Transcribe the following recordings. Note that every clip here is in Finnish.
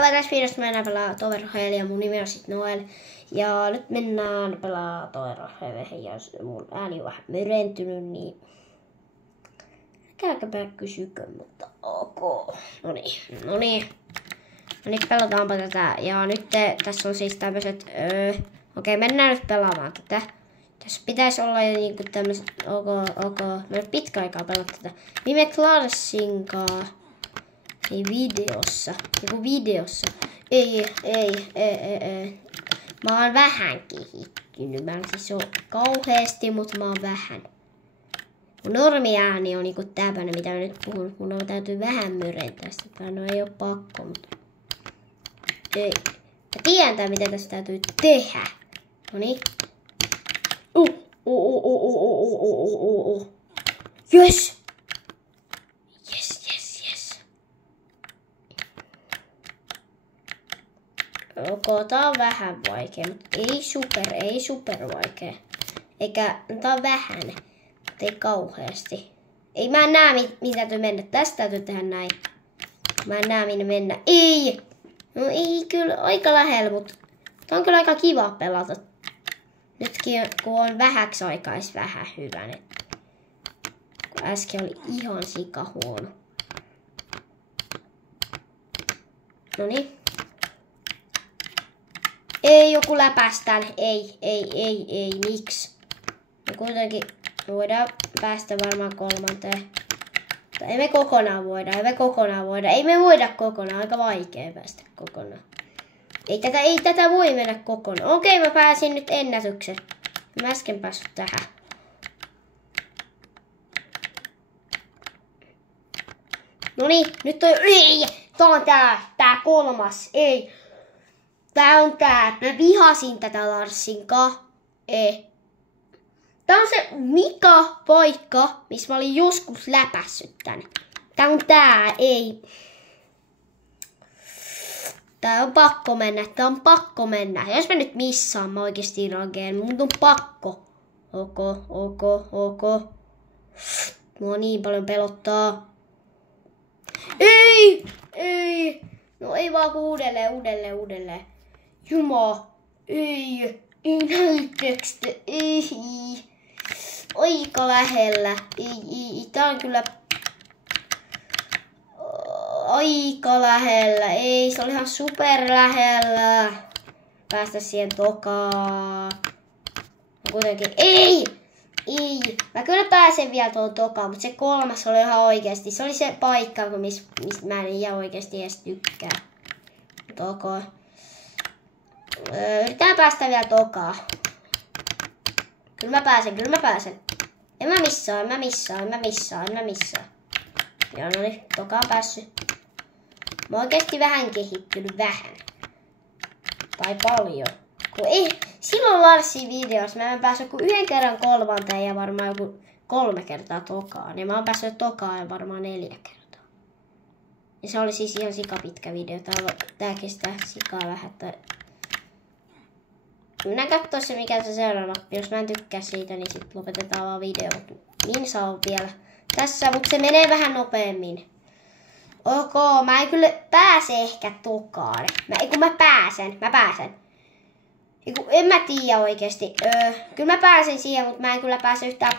Tässä videossa mennään pelaa Tower Hell ja mun nimi on sit Noel. Ja nyt mennään pelaa Tower Hell ja mun ääni on vähän merentynyt, niin älkääpä kysykö, mutta ok. Noniin, pelataanpa tätä. Ja nyt tässä on siis tämmöset, okei, mennään nyt pelaamaan tätä. Tässä pitäisi olla jo niinku tämmöset, ok. Mä nyt pitkä aikaa pelata tätä. Viime Clarsinkaan. Ei videossa. Joku videossa. Ei. Mä oon vähän kehittynyt. Mä en siis oo kauheesti, mutta mä oon vähän. Mun normiääni on niinku tämmönen, mitä mä nyt puhun. Mun täytyy vähän myrentää sitä. No ei oo pakko, mutta... Ei. Mä tiedän mitä tässä täytyy tehdä. Noniin. Yes! Ok, tää on vähän vaikea, mutta ei super vaikea. Eikä, tää on vähän, mutta ei kauheasti. Ei mä en näe mitä täytyy mennä. Tästä täytyy tehdä näin. Mä en näe minne mennä. Ei! No ei kyllä aika lähellä, mutta tää on kyllä aika kiva pelata. Nytkin kun on vähäksi aikais vähän hyvän. Kun äsken oli ihan sikahuono. Noniin. Ei joku läpästään. Ei, miksi? No kuitenkin voidaan päästä varmaan kolmanteen. Mutta ei me kokonaan voida. Ei me voida kokonaan. Aika vaikea päästä kokonaan. Ei tätä voi mennä kokonaan. Okei, mä pääsin nyt ennätyksen. Mä äsken päässyt tähän. Noniin, nyt on... Ei! Tää on tää kolmas. Ei. Tää on tää. Mä vihasin tätä Larsinkaa. Tää on se paikka, missä mä olin joskus läpässyt tän. Tää on tää. Ei. Tää on pakko mennä. Jos mä nyt missaan, mä oikeesti rageen. Mun on pakko. Ok. Mua niin paljon pelottaa. Ei! No ei vaan uudelleen. Jumala. Ei näyttekö te? Ei. Aika lähellä. Ei. Tää on kyllä... Aika lähellä. Ei, se oli ihan super lähellä. Päästä siihen tokaan. Kuitenkin. Ei! Mä kyllä pääsen vielä tuohon tokaan, mutta se kolmas oli ihan oikeesti. Se oli se paikka, mistä mä en ihan oikeesti edes tykkää. Tokaan. Yritetään päästä vielä tokaan. Kyllä mä pääsen. En mä missaa. Joo, no niin, tokaan päässyt. Mä oon oikeesti vähän kehittynyt, Tai paljon. Silloin Larsin videossa mä en päässyt kuin yhden kerran kolmanteen ja varmaan joku 3 kertaa tokaan. Ja mä oon päässyt tokaan varmaan 4 kertaa. Ja se oli siis ihan sikapitkä video. Tää kestää sikaa vähän. Minä katsoo se mikä se seuraava. Jos mä en tykkää siitä, niin sit lopetetaan vaan video. Minsa on vielä tässä, mutta se menee vähän nopeammin. Ok, mä en kyllä pääse ehkä tokaan. Mä pääsen. En mä tiedä oikeesti. Kyllä mä pääsen siihen, mutta mä en kyllä pääse yhtään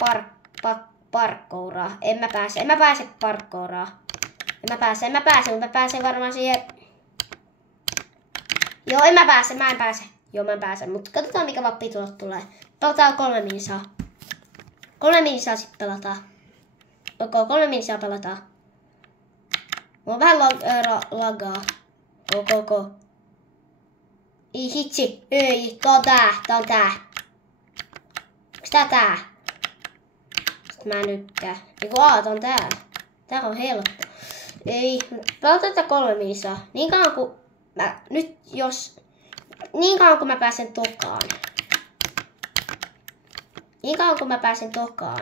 parkkouraa. En mä pääse parkkouraa. Mutta mä pääsen varmaan siihen. Joo, mä en pääse. Joo, mä en pääse. Mutta katsotaan mikä mappi tuolta tulee. Pelataan 3 minsaa. 3 minsaa sit pelataan. Ok, 3 minsaa pelataan. Mulla on vähän lagaa. Ok. Ei hitsi. Ei, tää on tää. Onks tää? Sitten mä en tykkää. Tää on tää. Tää on helppo. Ei, pelataan tätä 3 minsaa. Niin kauan kun mä pääsen tokaan.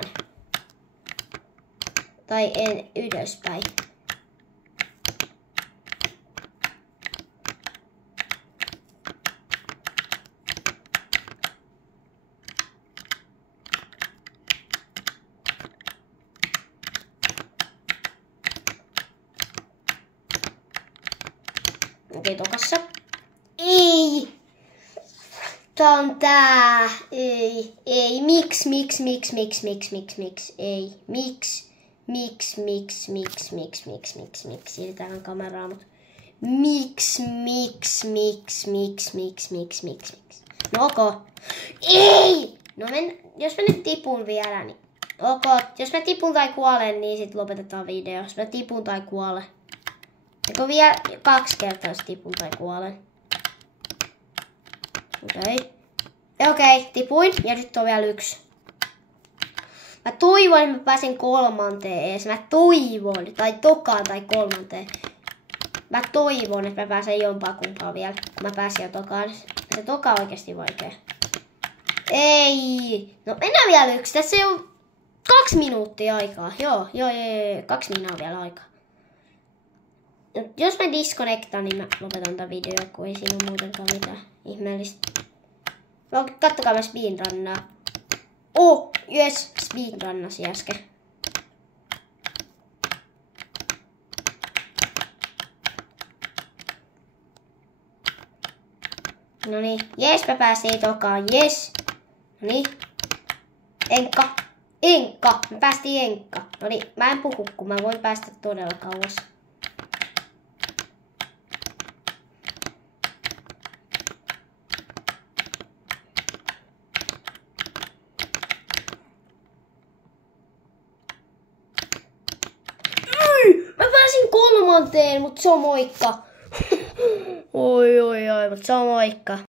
Tai en ylöspäin. Okei, tokassa. Ei! Tää on tää. Ei. Miksi? Ei. Miksi? Siirretään kameraa, mut. Miksi? No ok. Ei! No jos mä nyt tipun vielä, niin. Ok, jos mä tipun tai kuolen, niin sit lopetetaan video. Jos mä tipun tai kuolen. Eikö vielä 2 kertaa, jos tipun tai kuolen. Okei, tipuin ja nyt on vielä 1. Mä toivon, että mä pääsen 3. ees. Mä toivon, tai tokaan tai 3. Mä toivon, että mä pääsen jompaa kumpaa vielä, kun mä pääsin jo tokaan. Se toka on oikeesti vaikea. Ei! No mennään vielä 1. Tässä on 2 minuuttia aikaa. Joo. 2 minuuttia vielä aikaa. Jos mä disconnectan, niin mä lopetan tämän videon, kun ei siinä ole muutenkaan mitään ihmeellistä. No, kattokaa mä speedrunnaa. Yes, speedrunnasi äsken. Noniin, jes mä pääsin tokaan, jes. Noniin. Enkka, mä päästiin enkka. Noniin, mä en puhu, kun mä voin päästä todella kauas. Mä pääsin 3, mutta se on moikka. Oi, mutta se on moikka.